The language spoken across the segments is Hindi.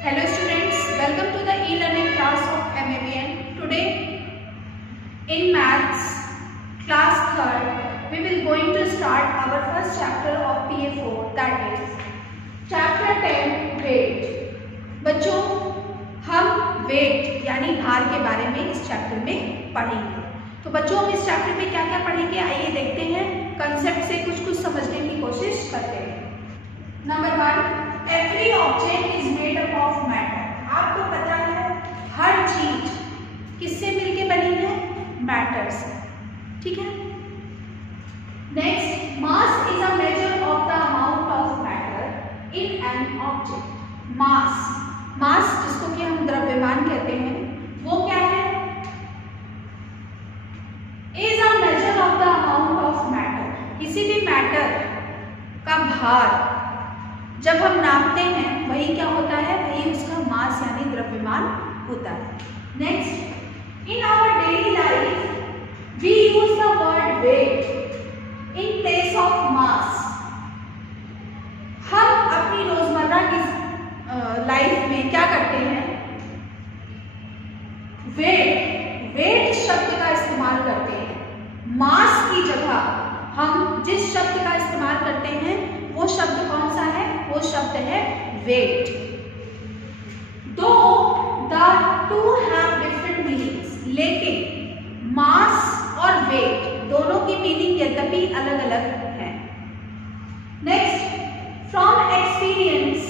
Hello students, welcome to the e-learning class of MAVN. Today in maths class 3rd we will going to start our first chapter of PA4, that is chapter 10 weight. बच्चों हम weight यानी भार के बारे में इस चैप्टर में पढ़ेंगे। तो बच्चों हम इस चैप्टर में क्या क्या पढ़ेंगे आइए देखते हैं, कंसेप्ट से कुछ समझने की कोशिश करते हैं। Number 1, every object is made up of matter. आपको पता है हर चीज किससे मिलके बनी है? मैटर से, ठीक है। Next, mass is a measure of the amount of matter in an object. Mass जिसको कि हम द्रव्यमान कहते हैं, वो क्या है? Is a measure of the amount of matter. किसी भी मैटर का भार जब हम नापते हैं वही क्या होता है? वही उसका मास यानी द्रव्यमान होता है। Next, in our daily life we use the word weight in place of mass. हम अपनी रोजमर्रा की लाइफ में क्या करते हैं? वेट शब्द का इस्तेमाल करते हैं। मास की जगह हम जिस शब्द का इस्तेमाल करते हैं वो शब्द कौन सा है? वो शब्द है वेट। दो the two have different meanings, लेकिन मास और वेट दोनों की मीनिंग यद्यपि अलग अलग है। Next, from experience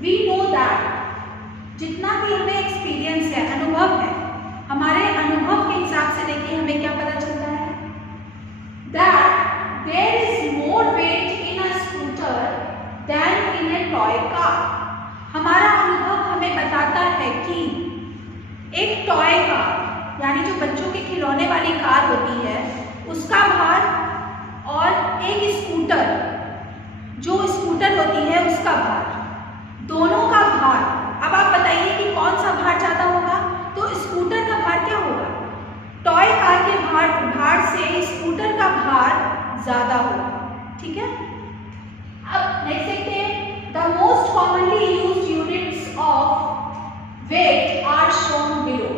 we know that. जितना भी हमें एक्सपीरियंस है, अनुभव है, हमारे अनुभव के हिसाब से देखिए हमें क्या पता चलता है? That there is more weight in a scooter than in a toy car. हमारा अनुभव हमें बताता है कि एक टॉय कार यानी जो बच्चों के खिलौने वाली कार होती है उसका भार और एक स्कूटर जो स्कूटर होती है उसका भार, दोनों का भार। अब आप बताइए कि कौन सा भार ज्यादा होगा? तो स्कूटर का भार क्या होगा? टॉय कार के भार से स्कूटर का भार ज्यादा होगा, ठीक है। अब नेक्स्ट देखते हैं, the most commonly used units of weight are shown below.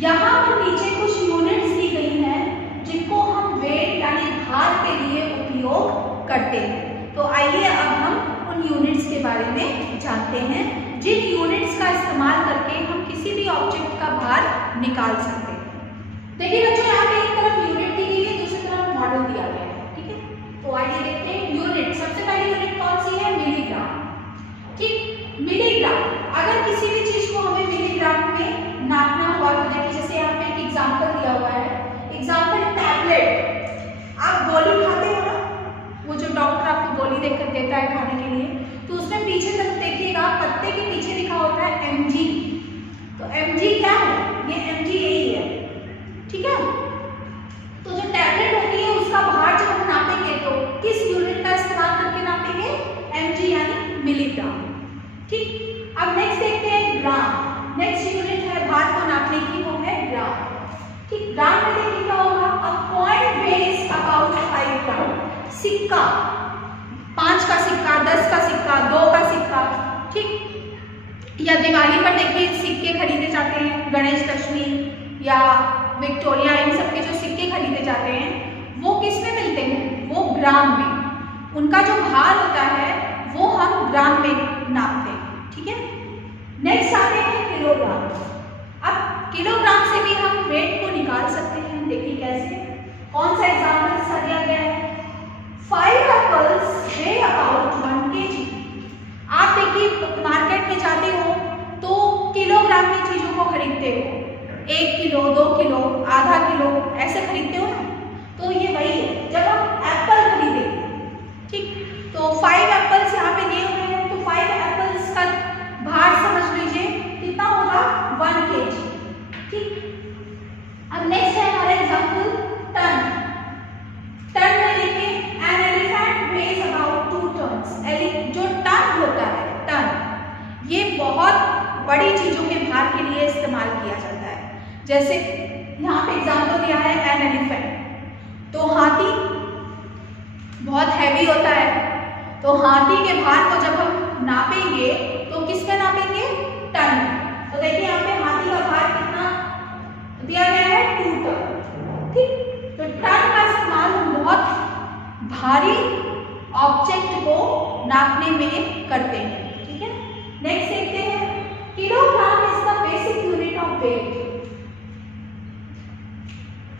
यहां पर नीचे कुछ यूनिट्स दी गई हैं जिनको हम वेट यानी भार के लिए उपयोग करते हैं। तो आइए अब हम उन यूनिट्स के बारे में जानते हैं जिन यूनिट्स का इस्तेमाल करके हम किसी भी ऑब्जेक्ट का भार निकाल सकते हैं। देखिए बच्चों, यहाँ पे एक तरफ यूनिट दी गई है, दूसरी तरफ मॉडल दिया गया है, ठीक है। तो आइए देखते हैं यूनिट। सबसे पहली यूनिट कौन सी है? मिलीग्राम, ठीक। मिलीग्राम, अगर किसी भी चीज को हमें मिलीग्राम में नापना हुआ तो देखिए जैसे यहाँ पे एक एग्जाम्पल दिया हुआ है। Example tablet. आप गोली खाते हो ना, वो जो डॉक्टर आपको गोली देकर देता है खाने के लिए, तो उसमें पीछे तक देखिएगा पत्ते के पीछे लिखा होता है mg। तो mg क्या है? ये mg यही है, ठीक है। तो जो टैबलेट होती है उसका भार जब हम नापेंगे तो किस यूनिट का इस्तेमाल करके नापेंगे? mg यानी मिलीग्राम, ठीक। अब नेक्स्ट देखते हैं ग्राम। नेक्स्ट यूनिट है भार को नापने की, वो है ग्राम, ठीक। ग्राम में देखिए क्या होगा? अ कॉइन वेज अबाउट 5 ग्राम। सिक्का, 5 का सिक्का, 10 का सिक्का, 2 का सिक्का, ठीक। या दिवाली पर देखिए सिक्के खरीदे जाते हैं, गणेश दशमी या विक्टोरिया, इन सब के जो सिक्के खरीदे जाते हैं वो किस में मिलते हैं? वो ग्राम में। उनका जो भार होता है वो हम ग्राम में नापते हैं, ठीक है। नेक्स्ट आते हैं किलोग्राम। अब किलोग्राम से भी हम वेट को निकाल सकते हैं। देखिए कैसे, कौन सा एग्जाम्पल इसका दिया गया है? 5 एप्पल्स weigh about 1 kg। आप देखिए मार्केट में जाते हो तो किलोग्राम में चीजों को खरीदते हो, 1 किलो, 2 किलो, आधा किलो ऐसे खरीदते हो ना। तो ये वही है जब हम एप्पल खरीदेंगे, ठीक। तो 5 एप्पल्स यहाँ पे दिए हुए हैं, तो 5 एप्पल्स का भार समझ लीजिए कितना होगा? 1 kg, ठीक। अब नेक्स्ट है हमारा एग्जाम्पल टन। टन में देखिए an elephant weighs about 2 tons. जो टन होता है, टन, ये बहुत बड़ी चीजों के भार के लिए इस्तेमाल किया जाता है। जैसे यहाँ पे एग्जाम्पल दिया है एन एलिफेंट, तो हाथी बहुत हैवी होता है, तो हाथी के भार को जब हम नापेंगे तो किस में नापेंगे? टन में। तो देखिए यहाँ पे हाथी का भार कितना दिया गया है? 2 टन। ठीक, तो टन का इस्तेमाल हम बहुत भारी ऑब्जेक्ट को नापने में करते हैं। ठीक है, नेक्स्ट देखते हैं, kilogram is the basic unit of weight.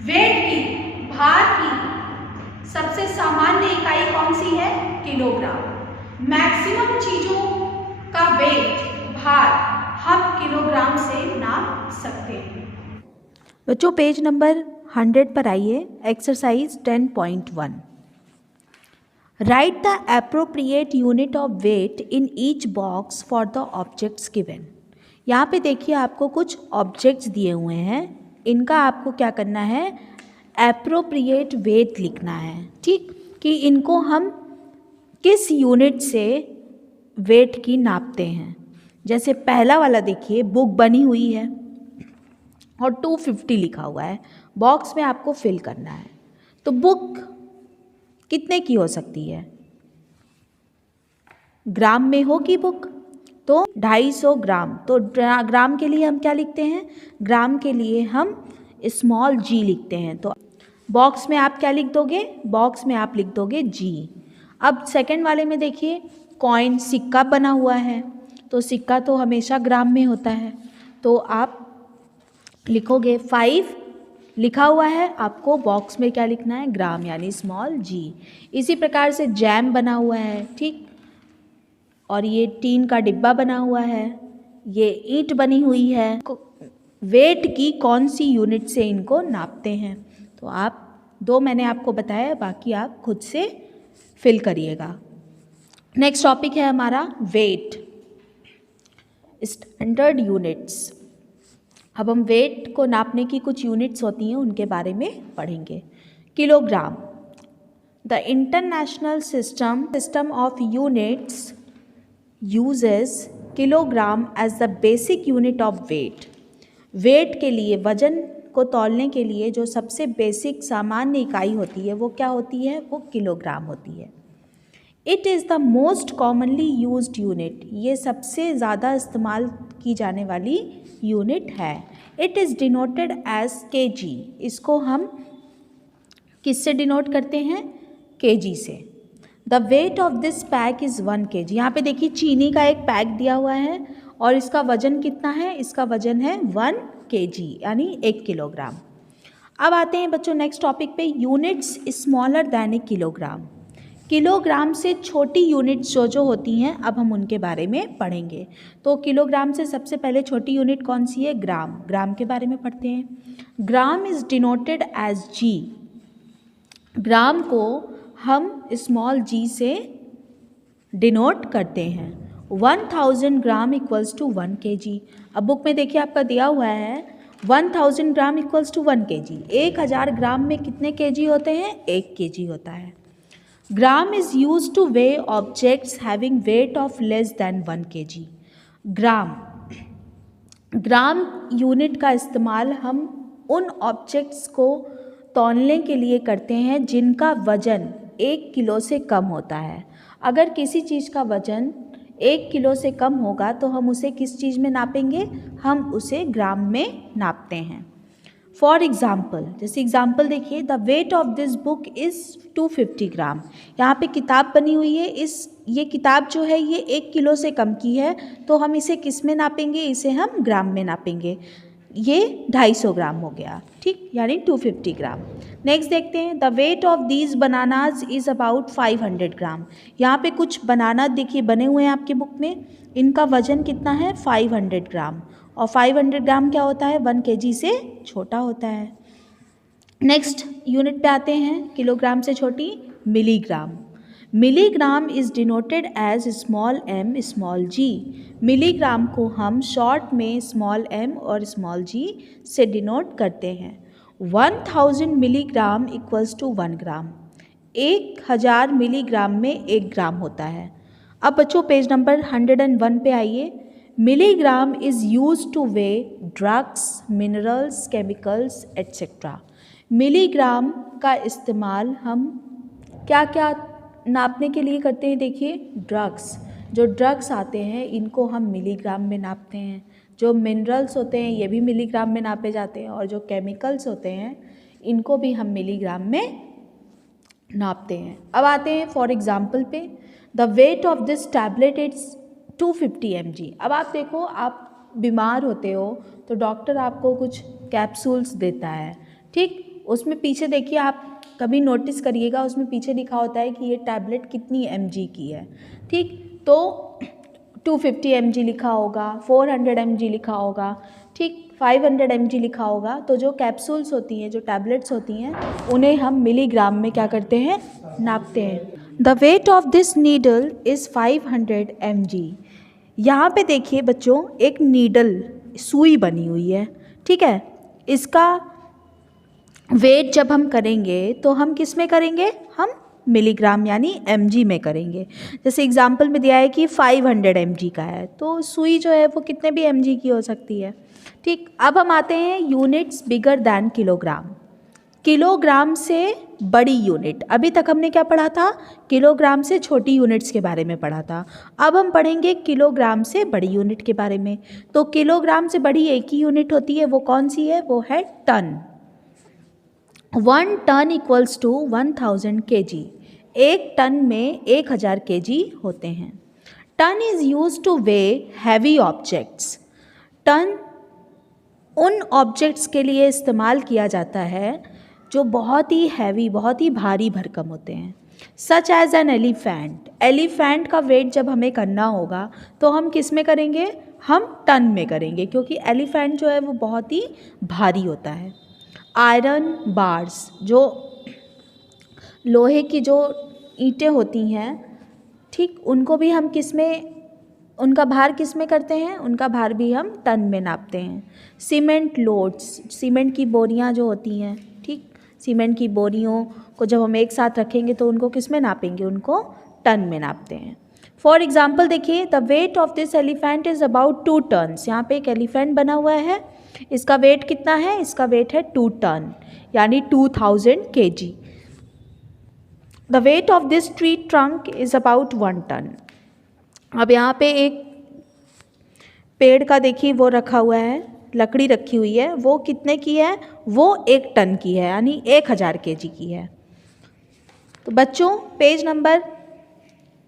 Weight की, भार की सबसे सामान्य इकाई कौन सी है? किलोग्राम। मैक्सिमम चीजों का वेट, भार हम किलोग्राम से नाप सकते हैं। बच्चों पेज नंबर 100 पर आइए, exercise 10.1। Write the appropriate unit of weight in each box for the objects given. यहाँ पे देखिए आपको कुछ ऑब्जेक्ट्स दिए हुए हैं, इनका आपको क्या करना है? एप्रोप्रिएट वेट लिखना है। ठीक, कि इनको हम किस यूनिट से वेट की नापते हैं। जैसे पहला वाला देखिए, बुक बनी हुई है और 250 लिखा हुआ है, बॉक्स में आपको फिल करना है। तो बुक कितने की हो सकती है? ग्राम में होगी बुक, तो 250 ग्राम। तो ग्राम के लिए हम क्या लिखते हैं? ग्राम के लिए हम स्मॉल g लिखते हैं। तो बॉक्स में आप क्या लिख दोगे? बॉक्स में आप लिख दोगे g। अब सेकंड वाले में देखिए, कॉइन, सिक्का बना हुआ है, तो सिक्का तो हमेशा ग्राम में होता है, तो आप लिखोगे 5 लिखा हुआ है, आपको बॉक्स में क्या लिखना है? ग्राम, यानी स्मॉल g। इसी प्रकार से जैम बना हुआ है, ठीक, और ये टीन का डिब्बा बना हुआ है, ये ईंट बनी हुई है। वेट की कौन सी यूनिट से इनको नापते हैं? तो आप 2 मैंने आपको बताया, बाकी आप खुद से फिल करिएगा। नेक्स्ट टॉपिक है हमारा वेट, स्टैंडर्ड यूनिट्स। अब हम वेट को नापने की कुछ यूनिट्स होती हैं, उनके बारे में पढ़ेंगे। Kilogram, the international system of units uses kilogram as the basic unit of weight. Weight के लिए, वजन को तौलने के लिए जो सबसे बेसिक सामान्य इकाई होती है वो क्या होती है? वो किलोग्राम होती है। It is the most commonly used unit, ये सबसे ज़्यादा इस्तेमाल की जाने वाली यूनिट है। It is denoted as kg, इसको हम किससे डिनोट करते हैं? kg से। The weight of this pack is 1 kg। यहाँ पे देखिए चीनी का एक पैक दिया हुआ है और इसका वजन कितना है? इसका वजन है 1 kg, यानी 1 किलोग्राम। अब आते हैं बच्चों नेक्स्ट टॉपिक पे, यूनिट्स स्मॉलर दैन ए किलोग्राम। किलोग्राम से छोटी यूनिट्स जो होती हैं, अब हम उनके बारे में पढ़ेंगे। तो किलोग्राम से सबसे पहले छोटी यूनिट कौन सी है? ग्राम। ग्राम के बारे में पढ़ते हैं। Gram is denoted as g। Gram को हम स्मॉल g से डिनोट करते हैं। 1000 ग्राम इक्वल्स टू 1 kg। अब बुक में देखिए आपका दिया हुआ है 1000 gram equals to 1 kg। 1000 gram में कितने kg होते हैं? 1 kg होता है। Gram is used to weigh objects having weight of less than 1 kg। Gram unit का इस्तेमाल हम उन ऑब्जेक्ट्स को तौलने के लिए करते हैं जिनका वजन 1 किलो से कम होता है। अगर किसी चीज़ का वजन 1 किलो से कम होगा तो हम उसे किस चीज़ में नापेंगे? हम उसे ग्राम में नापते हैं। फॉर एग्ज़ाम्पल, जैसे एग्ज़ाम्पल देखिए, the weight of this book is 250 ग्राम। यहाँ पे किताब बनी हुई है, ये किताब जो है ये 1 किलो से कम की है, तो हम इसे किस में नापेंगे? इसे हम ग्राम में नापेंगे। ये 250 ग्राम हो गया, ठीक, यानी 250 ग्राम। नेक्स्ट देखते हैं, the weight of these bananas is about 500 ग्राम। यहाँ पे कुछ बनाना देखिए बने हुए हैं आपके बुक में, इनका वजन कितना है? 500 ग्राम। और 500 ग्राम क्या होता है? 1 kg से छोटा होता है। नेक्स्ट यूनिट पे आते हैं, किलोग्राम से छोटी, milligram. Milligram is denoted as small m small g। Milligram को हम शॉर्ट में स्मॉल m और स्मॉल g से डिनोट करते हैं। 1000 milligram equals to 1 gram. 1000 milligram में 1 ग्राम होता है। अब बच्चों पेज नंबर 101 पे आइए। Milligram is used to way drugs, minerals, chemicals etcetera. Milligram का इस्तेमाल हम क्या क्या नापने के लिए करते हैं? देखिए, ड्रग्स, जो ड्रग्स आते हैं इनको हम मिलीग्राम में नापते हैं, जो मिनरल्स होते हैं ये भी मिलीग्राम में नापे जाते हैं, और जो केमिकल्स होते हैं इनको भी हम मिलीग्राम में नापते हैं। अब आते हैं फॉर एग्जांपल पे, the weight of this tablet it's 250 mg। अब आप देखो, आप बीमार होते हो तो डॉक्टर आपको कुछ कैप्सूल्स देता है, ठीक, उसमें पीछे देखिए, आप कभी नोटिस करिएगा उसमें पीछे लिखा होता है कि ये टैबलेट कितनी mg की है, ठीक, तो 250 mg लिखा होगा, 400 mg लिखा होगा, ठीक, 500 mg लिखा होगा। तो जो कैप्सूल्स होती हैं, जो टैबलेट्स होती हैं, उन्हें हम मिलीग्राम में क्या करते हैं, नापते हैं। The weight of this needle is 500 mg। यहाँ पे देखिए बच्चों, एक नीडल सुई बनी हुई है, ठीक है, इसका वेट जब हम करेंगे तो हम किस में करेंगे, हम मिलीग्राम यानी mg में करेंगे। जैसे एग्जाम्पल में दिया है कि 500 mg का है, तो सुई जो है वो कितने भी mg की हो सकती है, ठीक। अब हम आते हैं units bigger than kilogram, kilogram से बड़ी यूनिट। अभी तक हमने क्या पढ़ा था, किलोग्राम से छोटी यूनिट्स के बारे में पढ़ा था। अब हम पढ़ेंगे किलोग्राम से बड़ी यूनिट के बारे में। तो किलोग्राम से बड़ी एक ही यूनिट होती है, वो कौन सी है, वो है ton. 1 ton equals to 1000 kg। एक टन में 1000 kg होते हैं। Ton is used to weigh heavy objects. Ton उन ऑब्जेक्ट्स के लिए इस्तेमाल किया जाता है जो बहुत ही हैवी, बहुत ही भारी भरकम होते हैं। Such as an elephant. Elephant का वेट जब हमें करना होगा तो हम किस में करेंगे, हम टन में करेंगे, क्योंकि एलिफेंट जो है वो बहुत ही भारी होता है। आयरन बार्स, जो लोहे की जो ईंटें होती हैं, ठीक, उनको भी हम किस में, उनका भार किस में करते हैं, उनका भार भी हम टन में नापते हैं। सीमेंट लोड्स, सीमेंट की बोरियां जो होती हैं, ठीक, सीमेंट की बोरियों को जब हम एक साथ रखेंगे तो उनको किस में नापेंगे, उनको टन में नापते हैं। फॉर एग्जाम्पल देखिए, the weight of this elephant is about 2 tons. यहाँ पे एक एलिफेंट बना हुआ है, इसका वेट कितना है, इसका वेट है 2 टन यानी 2000 kg। The weight of this tree trunk is about 1 ton. अब यहाँ पे एक पेड़ का देखिए वो रखा हुआ है, लकड़ी रखी हुई है, वो कितने की है, वो 1 टन की है यानी 1000 kg की है। तो बच्चों पेज नंबर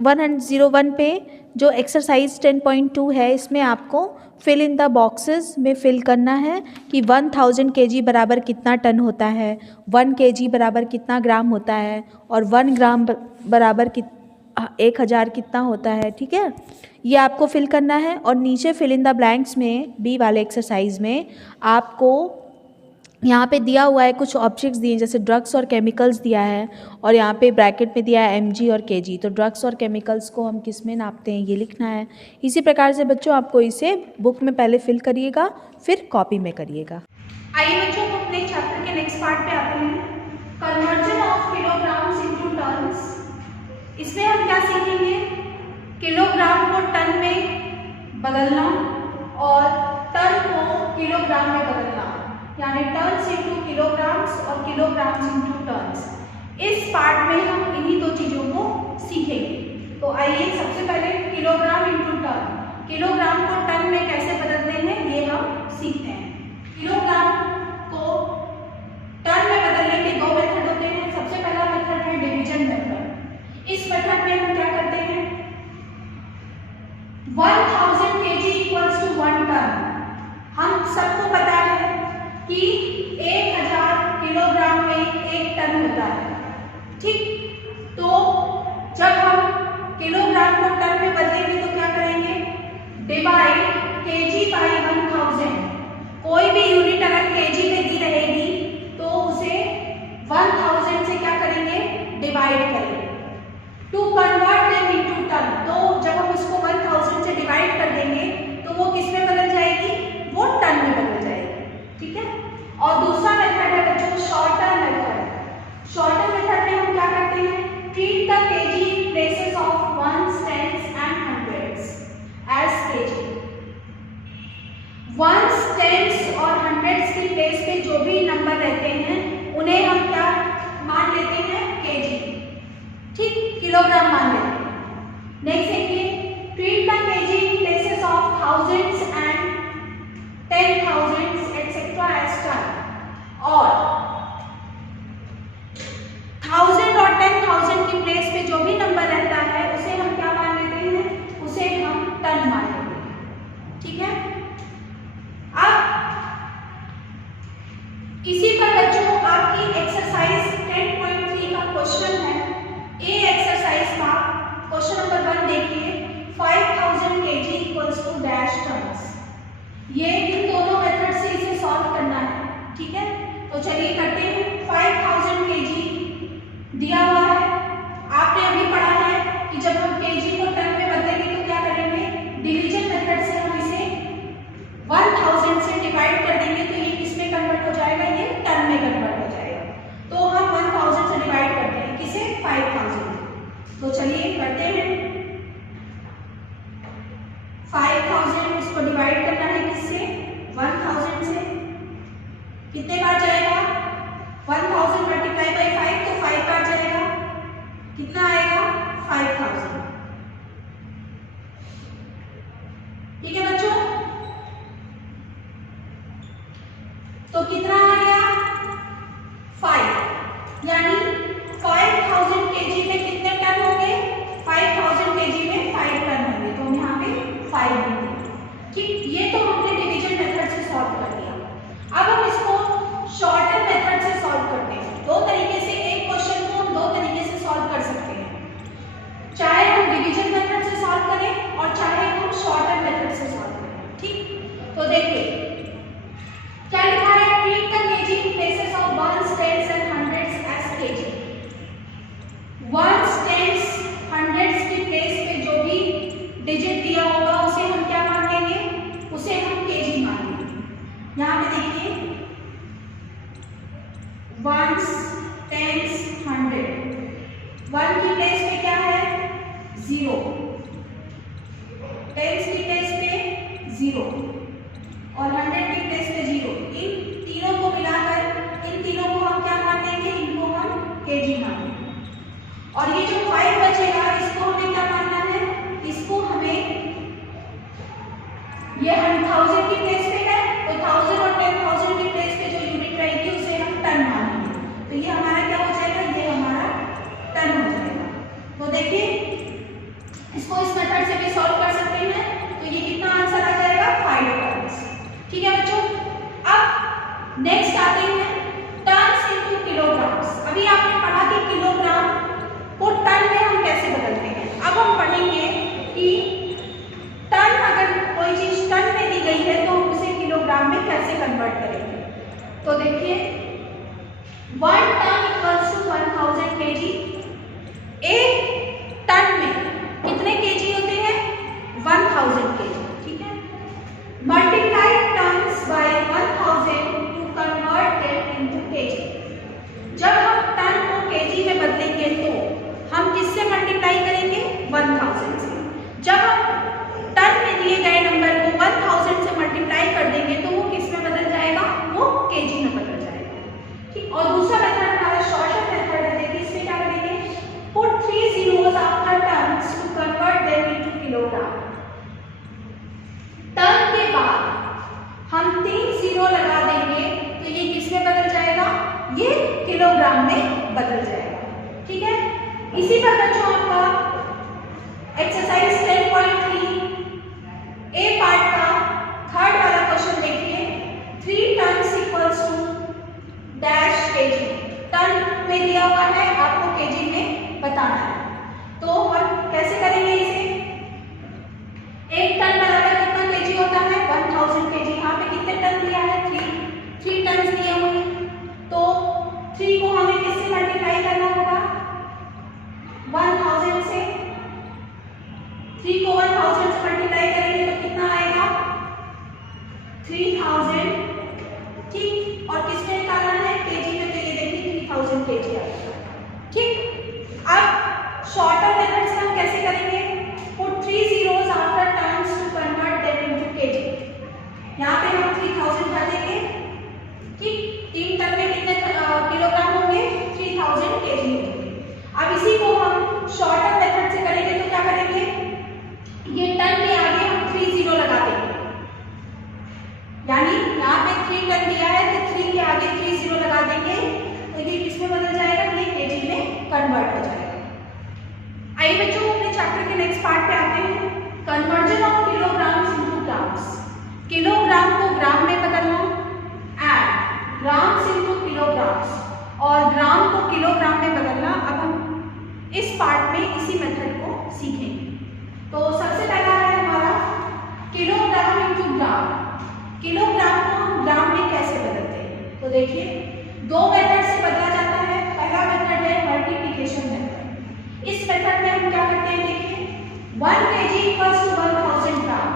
101 पे जो एक्सरसाइज 10.2 है, इसमें आपको फिल इन द बॉक्सेस में फिल करना है कि 1000 kg बराबर कितना टन होता है, 1 kg बराबर कितना ग्राम होता है, और 1 ग्राम बराबर 1000 कितना होता है, ठीक है, ये आपको फिल करना है। और नीचे फिल इन द ब्लैंक्स में बी वाले एक्सरसाइज में आपको यहाँ पे दिया हुआ है, कुछ ऑब्जेक्ट्स दिए जैसे ड्रग्स और केमिकल्स दिया है, और यहाँ पे ब्रैकेट में दिया है mg और kg। तो ड्रग्स और केमिकल्स को हम किस में नापते हैं ये लिखना है। इसी प्रकार से बच्चों आपको इसे बुक में पहले फिल करिएगा, फिर कॉपी में करिएगा। आइए बच्चों हम अपने चैप्टर के नेक्स्ट पार्ट पे आते हैं, conversion of kilograms into tons. इसमें हम क्या सीखेंगे, किलोग्राम को टन में बदलना और टन को किलोग्राम में बदलना, यानी टन्स इनटू किलोग्राम्स और किलोग्राम्स इनटू टन्स। इस पार्ट में हम इन्हीं 2 चीज़ों को सीखेंगे। तो आइए सबसे पहले किलोग्राम इनटू टन, किलोग्राम को टन में कैसे बदलते हैं ये हम सीखते हैं। किलोग्राम को टन में बदलने के 2 मेथड होते हैं। सबसे पहला मेथड है डिवीजन मेथड। इस मेथड में हम क्या करते हैं, 1000 kg इक्वल्स टू 1 टन। हम सबको पता है कि 1000 किलोग्राम में 1 टन होता है, ठीक। तो जब हम किलोग्राम को टन में बदलेंगे तो क्या करेंगे, डिवाइड kg बाई 1000। कोई भी यूनिट अगर kg में दी रहेगी तो उसे 1000 से क्या करेंगे, डिवाइड करेंगे to convert them into ton. तो जब हम उसको 1000 से डिवाइड कर देंगे तो वो किस में बदल जाएगी, वो टन में बदल जाएगी, ठीक है। और दूसरा मेथड है बच्चों शॉर्टर मेथड। शॉर्टर मेथड में हम क्या करते हैं, treat the kg places of ones, tens and hundreds as kg। Ones, tens और हंड्रेड्स की प्लेस पे जो भी नंबर रहते हैं उन्हें हम क्या मान लेते हैं, kg, ठीक, किलोग्राम मान लेते हैं। नेक्स्ट देखिए, चलिए करते हैं। 5000 kg दिया हुआ है। आपने अभी पढ़ा है कि जब हम kg को टन में बदलेंगे तो क्या करेंगे, डिवीजन मेथड से हम इसे 1000 से डिवाइड कर देंगे तो ये किस में कन्वर्ट हो जाएगा, ये टन में कन्वर्ट हो जाएगा। तो हम 1000 से डिवाइड करते हैं किसे, 5000। तो चलिए करते हैं। 5000 इसको डिवाइड करना है किससे, 1000 से। कितने बार जाएगा, 1000 मल्टीप्लाई बाई 5 तो 5 बार जाएगा। कितना आएगा, 5000। ठीक है बच्चों, तो कितना आ गया, 5। यानी 5000 kg में कितने टन होंगे, 5000 kg में 5 टन होंगे। तो हम यहाँ पे 5 लिखेंगे। ठीक, ये तो हमने डिवीजन मेथड से सॉल्व कर दिया। अब हम इसको शॉर्टर मेथड से सॉल्व करते हैं। दो तरीके से एक क्वेश्चन को हम दो तरीके से सॉल्व कर सकते हैं, चाहे हम डिवीजन मेथड से सॉल्व करें और चाहे हम शॉर्टर मेथड से सॉल्व करें। ठीक, तो देखिए क्या लिखा है, treat the kg in places of ones, tens and hundreds as kg. Ones, tens, hundreds की प्लेस पे जो भी डिजिट दिया होगा उसे हम क्या मान लेंगे, उसे हम केजी मान लेंगे। यहाँ पे देखिए वंस, टेंस, हंड्रेड। 1 की प्लेस पे क्या है, 0। टेंस की प्लेस पे 0 और 100 की प्लेस पे 0। इन तीनों को मिलाकर इन तीनों को हम क्या मान लेंगे, इनको हम केजी मान लेंगे। और ये जो 5 बचेगा इसको हमें क्या मानना है, इसको हमें, ये 1000 की प्लेस पे है तो 1000 और 10,000 की प्लेस पे जो यूनिट रहेगी उसे हम टन मानेंगे। तो ये हमारा क्या हो जाएगा, ये हमारा टन हो जाएगा। तो देखिए इसको इस मेथड से भी सॉल्व कर सकते हैं। तो ये कितना आंसर आ जाएगा, 5 टन्स। ठीक है बच्चों, अब नेक्स्ट आते हैं टन्स इनटू किलोग्राम्स। अभी आपने पढ़ा कि किलोग्राम को टन में हम कैसे बदलते हैं। अब हम पढ़ेंगे कि टन, अगर कोई चीज टन में दी गई है तो हम उसे किलोग्राम में कैसे कन्वर्ट करेंगे। तो देखिए 1 टन इक्वल्स टू 1000 kg। एक टन में कितने केजी होते हैं, 1000 kg। ठीक है, multiply tons by 1000 to convert them into kg. जब हम टन को केजी में बदलेंगे तो हम किससे मल्टीप्लाई करेंगे, 1000 से। जब हम टन में दिए गए नंबर को 1000 से मल्टीप्लाई कर देंगे तो वो किस में बदल जाएगा, वो केजी में बदल जाएगा। ठीक, और दूसरा मेथड हमारा शॉर्टर मेथड है। देखिए इसमें क्या करेंगे, put 3 zeros after tons to convert them into kilogram. Ton के बाद हम 3 जीरो लगा देंगे तो ये किस में बदल जाएगा, ये किलोग्राम में बदल जाएगा। ठीक है, इसी पर बच्चों आपका एक्सरसाइज 10.3 ए पार्ट का थर्ड वाला क्वेश्चन देखिए। 3 tons equals to dash kg. Ton में दिया हुआ है, आपको केजी में बताना है। तो हम कैसे करेंगे इसे, एक टन बराबर कितना केजी होता है, 1000 केजी। यहाँ पे कितने टन दिया है, 3 टन दिए हुए हैं। तो 3 को हमें किससे मल्टीप्लाई करना होगा, 1000 से। 3 को 1000 से मल्टीप्लाई करेंगे तो कितना आएगा, 3000। ठीक, और किसमें निकालना है, केजी में। तो ये देखिए 3000 केजी आएगा। ठीक, अब शॉर्टर मेथड से हम कैसे करेंगे, put 3 zeros after tons to convert them into kg. यहाँ पे हम 3000 भर देंगे। ठीक, 3 टन में कितने किलोग्राम होंगे, 3000 केजी होंगे। अब इसी को हम शॉर्टर मेथड से करेंगे तो क्या करेंगे, ये टन के आगे हम 3 जीरो लगा देंगे। यानी यहाँ पे 3 टन दिया है तो 3 के आगे 3 जीरो लगा देंगे तो ये किसमें बदल जाएगा, ये केजी में कन्वर्ट हो जाएगा। आइए बच्चों अपने चैप्टर के नेक्स्ट पार्ट पे आते हैं, conversion of kilograms into grams. Kilogram को ग्राम में बदलना एंड ग्राम्स इनटू किलोग्राम्स, और ग्राम को किलोग्राम में बदलना। अब हम इस पार्ट में इसी मेथड को सीखेंगे। तो सबसे पहला है हमारा किलोग्राम इनटू ग्राम। किलोग्राम को हम ग्राम में कैसे बदलते हैं, तो देखिए दो मेथड से बदला जाता है। पहला मेथड है मल्टीप्लिकेशन मेथड। इस मेथड में हम क्या करते हैं, देखिए 1 kg equals to 1000 gram.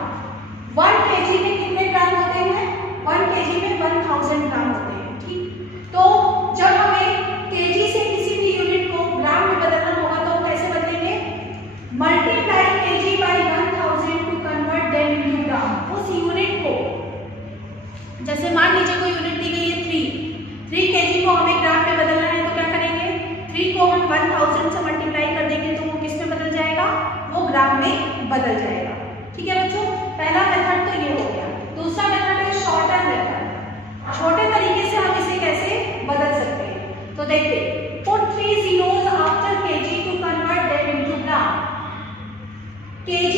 1 kg में कितने ग्राम होते हैं, 1 kg में 1000 ग्राम होते हैं, ठीक। तो जब हमें kg से किसी भी यूनिट को ग्राम में बदलना होगा तो कैसे बदलेंगे, multiply kg by 1000 to convert them into gram. उस यूनिट को, जैसे मान लीजिए कोई यूनिट दी गई है 3 kg को हमें ग्राम में बदलना है, तो क्या करेंगे, 3 को हम 1000 से मल्टीप्लाई कर देंगे तो वो किस में बदल जाएगा, वो ग्राम में बदल जाएगा, ठीक है बच्चों। पहला मेथड तो ये हो गया। दूसरा मेथड है शॉर्टर मेथड। छोटे तरीके से हम इसे कैसे बदल सकते हैं, तो देखिए put 3 zeros after kg to convert them into gram. kg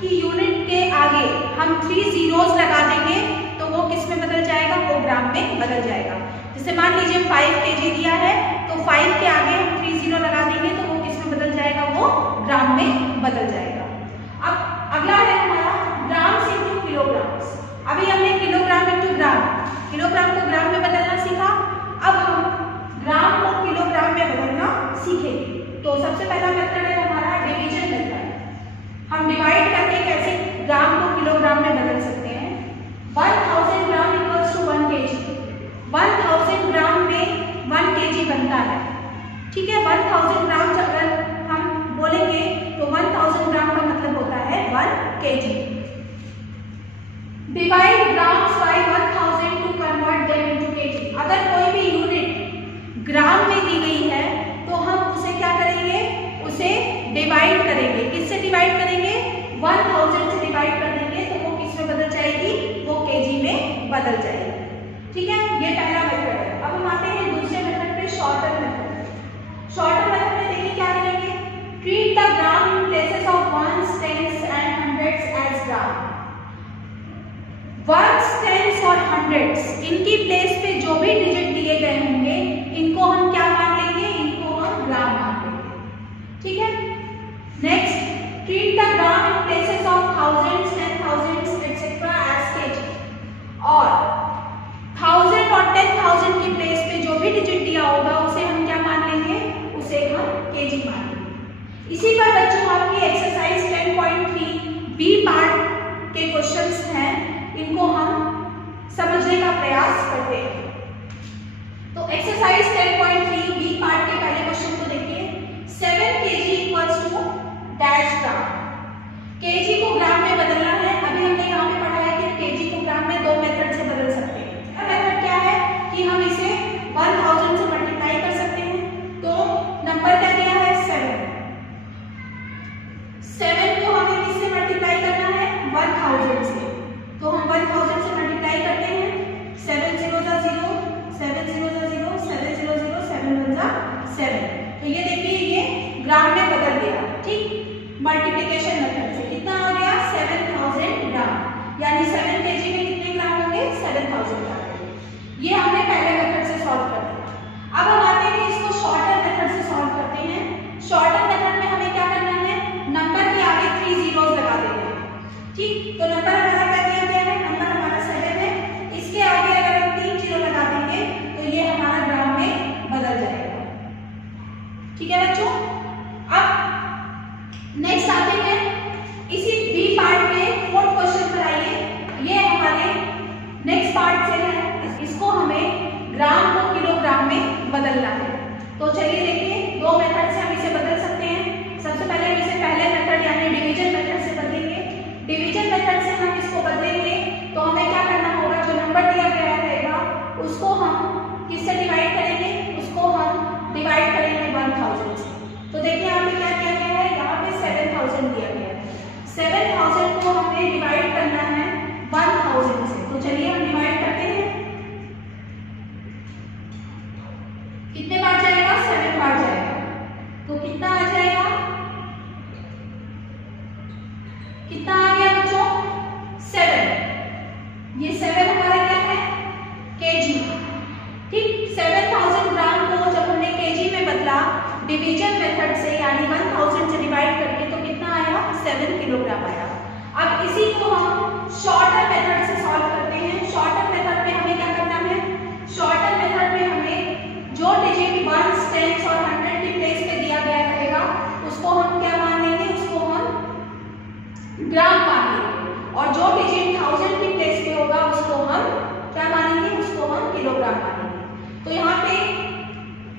की यूनिट के आगे हम 3 zeros लगा देंगे तो वो किस में बदल जाएगा, वो ग्राम में बदल जाएगा। जैसे मान लीजिए 5 kg दिया है तो 5 के आगे हम 3 0 लगा देंगे तो वो किस में बदल जाएगा, वो ग्राम में बदल जाएगा। अब अगला है हमारा ग्राम्स इनटू किलोग्राम्स। अभी हमने किलोग्राम इनटू ग्राम, किलोग्राम को ग्राम में बदलना सीखा। अब हम ग्राम को किलोग्राम में बदलना सीखेंगे। तो सबसे पहला मेथड है हमारा डिवीजन मेथड। हम डिवाइड करके कैसे ग्राम को किलोग्राम में बदल सकते हैं। 1000 gram equals to 1 kg। 1000 gram में 1 kg बनता है, ठीक है। 1000 ग्राम अगर हम बोलेंगे तो 1000 ग्राम का मतलब होता है 1 kg। Divide grams by 1000 to convert them into kg। अगर कोई भी यूनिट ग्राम में दी गई है तो हम उसे क्या करेंगे, उसे डिवाइड करेंगे। किससे डिवाइड करेंगे, 1000 से डिवाइड कर देंगे तो वो किस में बदल जाएगी, वो kg में बदल जाएगी, ठीक है। ये पहला मेथड है। अब हम आते हैं दूसरे मेथड पे, शॉर्टर मेथड। शॉर्टर मेथड में देखिए क्या करेंगे, treat the gram in places of ones, tens and hundreds as gram. ones, tens और hundreds इनकी प्लेस पे जो भी डिजिट दिए गए होंगे इनको हम क्या मान लेंगे, इनको हम ग्राम मान लेंगे, ठीक है। Next, treat the gram in places of thousands, 10,000 etc. as kg। और 1000 और 10,000 की प्लेस पे जो भी डिजिट दिया होगा उसे हम क्या मान लेंगे, उसे हम kg मान लेंगे। इसी पर बच्चों आपकी एक्सरसाइज 10.3 बी पार्ट के क्वेश्चंस हैं, इनको हम समझने का प्रयास करते हैं। तो एक्सरसाइज 10.3 बी पार्ट के पहले क्वेश्चन को देखिए। 7 kg equals to dash gram. kg को ग्राम में बदलना है। अभी हमने यहाँ पे पढ़ा है कि kg को ग्राम में 2 मेथड से बदल सकते हैं। मेथड क्या है कि हम इसे 1000 से मल्टीप्लाई कर सकते हैं। तो नंबर क्या दिया है, 7 को हमें किससे मल्टीप्लाई करना है, 1000 से। तो हम 1000 से मल्टीप्लाई करते हैं। 7 0 0 7 0 0 7 0 0 7 1 7। तो ये देखिए ये ग्राम में बदल गया, ठीक। मल्टीप्लिकेशन मेथड से कितना आ गया, 7000 ग्राम, यानी 7 kg में कितने ग्राम होंगे, 7000 ग्राम। ये हमने पहले मेथड से सॉल्व कर दिया। अब हम आते हैं इसको शॉर्टर मेथड से सॉल्व करते हैं। शॉर्टर मेथड में हमें क्या करना है, नंबर के आगे 3 zeros लगा देना है, ठीक। तो नंबर हमारा क्या दिया गया है, नंबर हमारा 7 है। इसके आगे अगर हम 3 0 लगा देंगे तो ये हमारा ग्राम में बदल जाएगा, ठीक है बच्चों। अब नेक्स्ट आते हैं इसी बी पार्ट के 4th क्वेश्चन पर आइए। ये हमारे नेक्स्ट पार्ट से है। इसको हमें ग्राम को किलोग्राम में बदलना है। तो चलिए देखिए, 2 मेथड से हम इसे बदल सकते हैं। सबसे पहले हम इसे पहले मेथड यानी डिवीजन मेथड से बदलेंगे। डिवीजन मेथड से हम इसको बदलेंगे तो हमें क्या करना होगा, जो नंबर दिया गया रहेगा उसको हम किससे डिवाइड करेंगे, उसको हम डिवाइड करेंगे 1000 से। तो देखिए यहाँ पे क्या किया गया है, यहाँ पे 7000 दिया गया है। 7000 को हमें डिवाइड करना है 1000 से। तो चलिए हम डिवाइड करते हैं। कितने बार जाएगा, 7 बार जाएगा। तो कितना आ जाएगा, कितना आ गया बच्चों, 7। ये 7 हमारा क्या है, kg, ठीक। 7000 ग्राम को जब हमने kg में बदला डिवीजन मेथड से, यानी 1000 से डिवाइड करके, तो कितना आया, 7 किलोग्राम आया। अब इसी को हम शॉर्टर मेथड से सॉल्व करते हैं। शॉर्टर मेथड में हमें क्या करना है, शॉर्टर मेथड में ग्राम मान लेंगे और जो डिजिट 1000 की प्लेस पे होगा उसको हम क्या मानेंगे, उसको हम किलोग्राम मानेंगे। तो यहाँ पे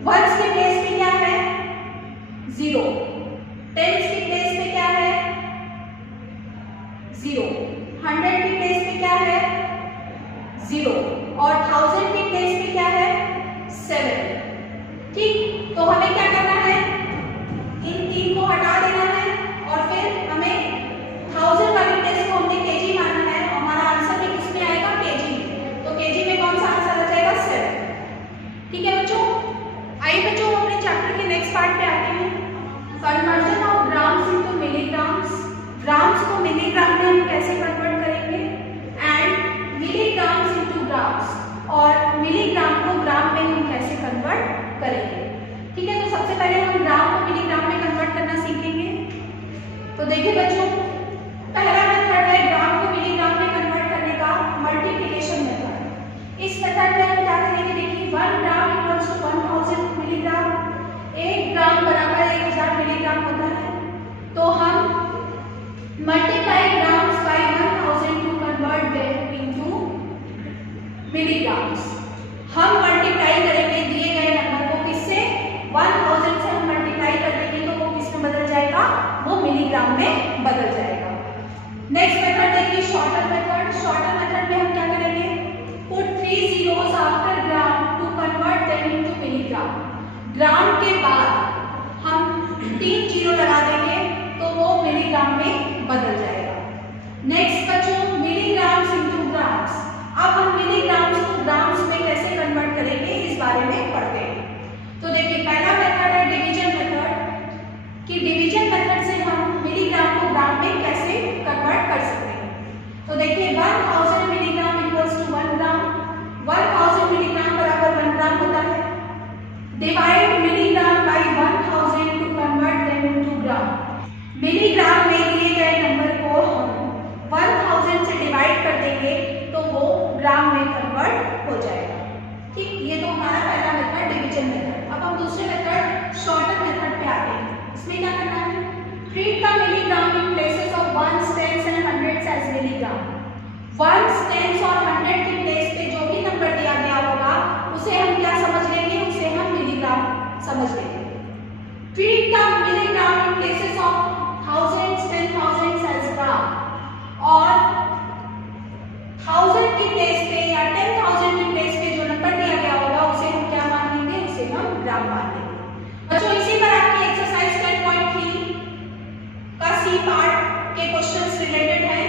वंस की प्लेस पे क्या है 0, टेंस की प्लेस पे क्या है 0, 100 की प्लेस पे क्या है 0 और 1000 की प्लेस पे क्या है 7। ठीक, तो हमें क्या करना है, इन तीन को हटा देना है और फिर हमें 1000 वाली प्लेस को हमने केजी मानना है और हमारा आंसर भी किसमें आएगा, केजी में। तो केजी में कौन सा आंसर आ जाएगा 7। ठीक है बच्चों, आइए बच्चों अपने चैप्टर के नेक्स्ट पार्ट पे आते हैं, conversion of grams into milligrams. Grams को मिलीग्राम में हम कैसे कन्वर्ट करेंगे एंड मिलीग्राम्स इनटू ग्राम्स, और मिलीग्राम को ग्राम में हम कैसे कन्वर्ट करेंगे। ठीक है, तो सबसे पहले हम ग्राम को मिलीग्राम में कन्वर्ट करना सीखेंगे। तो देखिए बच्चों, पहला मेथड है ग्राम को मिलीग्राम में कन्वर्ट करने का, मल्टीप्लिकेशन मेथड। इस मेथड में हम क्या करेंगे, देखिए 1 gram equals to 1000 milligram, 1 gram बराबर 1000 मिलीग्राम होता है। तो हम multiply grams by 1000 to convert them into milligrams. हम मल्टीप्लाई करेंगे दिए गए नंबर को किससे, 1000 से हम मल्टीप्लाई कर देंगे तो वो किसमें बदल जाएगा, वो मिलीग्राम में बदल जाएगा। नेक्स्ट मेथड देखिए शॉर्टर मेथड। शॉर्टर मेथड में हम क्या करेंगे, put 3 zeros after gram to convert them into milligram. Gram के बाद हम 3 जीरो लगा देंगे तो वो मिलीग्राम में बदल जाएगा। नेक्स्ट बच्चों मिलीग्राम्स इनटू ग्राम्स। अब हम मिलीग्राम्स को ग्राम्स में कैसे कन्वर्ट करेंगे इस बारे में पढ़ते हैं। तो देखिए पहला मेथड है डिवीजन मेथड, कि डिवीजन मेथड से हम मिलीग्राम को ग्राम में कैसे कन्वर्ट कर सकते हैं। तो देखिए 1000 milligram equals to 1 gram, 1000 milligram बराबर 1 ग्राम होता है। Divide milligram by 1000 to convert them into gram. Milligram में दिए गए नंबर को हम 1000 से डिवाइड कर देंगे तो वो ग्राम में कन्वर्ट हो जाएगा। ठीक, ये तो हमारा पहला मेथड डिवीजन मेथड। अब हम दूसरे मेथड शॉर्टर मेथड पे आते हैं। इसमें क्या करना है, treat the milligram in places of ones, tens and hundreds as milligram. Ones, tens और 100 की प्लेस पे जो भी नंबर दिया गया होगा उसे हम क्या समझ लेंगे, उसे हम मिलीग्राम समझ लेंगे। Treat the milligram in places of thousands, 10,000 as gram, और 1000 की प्लेस पे या 10,000 की प्लेस पे जो नंबर दिया गया होगा उसे हम क्या मान लेंगे, उसे हम ग्राम मान लेंगे। बच्चों इसी पर आपकी एक्सरसाइज 10.3 का सी पार्ट के क्वेश्चंस रिलेटेड है।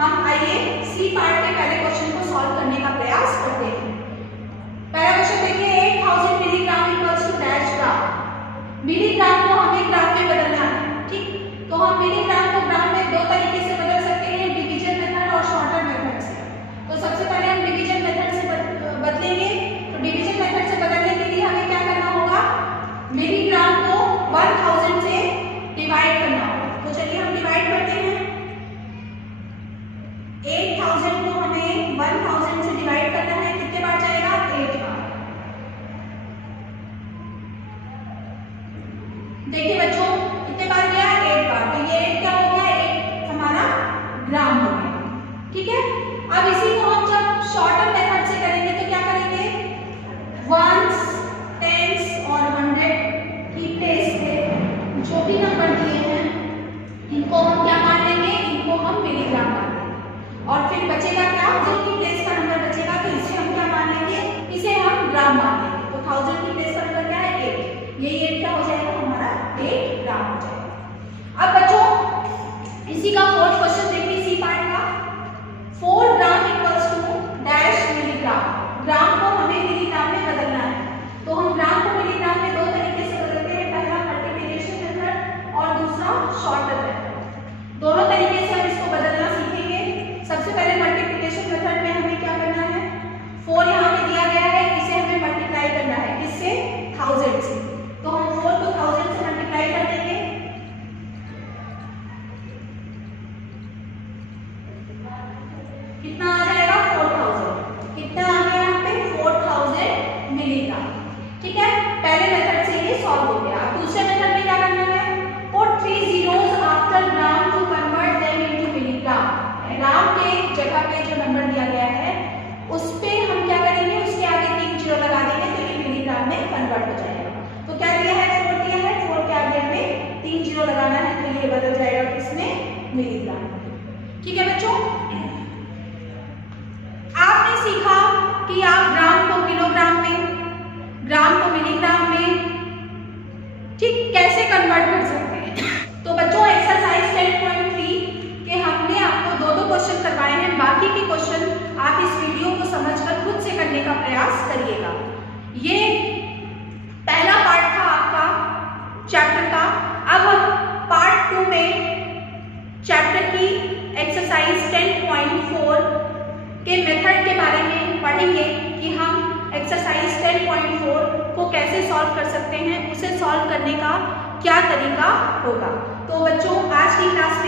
हम आइए सी पार्ट के पहले क्वेश्चन को सॉल्व करने का प्रयास करते हैं। पहला क्वेश्चन देखिए 8000 milligram equals to dash gram. Milligram को हमें ग्राम में बदलना है। ठीक, तो हम मिलीग्राम को ग्राम में दो तरीके से बदल सकते हैं, डिवीजन मेथड और शॉर्टर मेथड से। तो सबसे पहले हम डिवीजन मेथड से बदलेंगे। तो डिवीजन मेथड से बदलने के लिए हमें क्या करना होगा, मिलीग्राम को 1000 से डिवाइड करना होगा। तो चलिए हम डिवाइड करते हैं। 8000 को हमें 1000 से डिवाइड करना है, कितने बार जाएगा, 8 बार। देखिए बच्चों कितने बार गया, 8 बार। तो ये 8 क्या हो गया, 8 हमारा ग्राम हो गया। ठीक है, अब इसी को हम जब शॉर्टर मेथड से करेंगे तो क्या करेंगे, वंस, टेंस और 100 की प्लेस पे जो भी नंबर दिए हैं इनको हम क्या मान लेंगे, इनको हम मिलीग्राम मान लेंगे। और फिर बचेगा क्या, 1000 की प्लेस का नंबर बचेगा तो इसे हम क्या मान लेंगे, इसे हम ग्राम मान लेंगे। तो 1000 की प्लेस का नंबर क्या है, 8। ये 8 क्या हो जाएगा, हमारा 8 ग्राम हो जाएगा। अब बच्चों इसी का फोर्थ क्वेश्चन देखिए सी पार्ट का। 4 ग्राम इक्वल्स टू डैश मिलीग्राम। ग्राम को हमें मिलीग्राम में बदलना है। तो हम ग्राम को मिलीग्राम में दो तरीके से बदलते हैं, पहला मल्टीप्लिकेशन मेथड और दूसरा शॉर्टर मेथड। दोनों तरीके से हम इसको बदलना सीखेंगे। सबसे पहले मल्टीप्लिकेशन मेथड में हमें क्या करना है, 4 यहाँ पे दिया गया है, इसे हमें मल्टीप्लाई करना है, किससे, 1000 से। तो हम 4 को 1000 से मल्टीप्लाई कर देंगे। कितना आ जाएगा, 4000। कितना आ गया यहाँ पे, 4000 मिलीग्राम। ठीक है, पहले मेथड से ये सॉल्व हो गया। दूसरे मेथड में क्या करना है, put 3 zeros after gram to convert them into milligram. ठीक है बच्चों, आपने सीखा कि आप ग्राम को किलोग्राम में, ग्राम को मिलीग्राम में ठीक कैसे कन्वर्ट कर सकते हैं। तो बच्चों एक्सरसाइज 10.3 के हमने आपको 2 क्वेश्चन करवाए हैं, बाकी के क्वेश्चन आप इस वीडियो को समझकर खुद से करने का प्रयास करिएगा। ये पहला पार्ट था आपका चैप्टर का। अब हम पार्ट 2 में चैप्टर की एक्सरसाइज 10.4 के मेथड के बारे में पढ़ेंगे कि हम एक्सरसाइज 10.4 को कैसे सॉल्व कर सकते हैं, उसे सॉल्व करने का क्या तरीका होगा। तो बच्चों आज की क्लास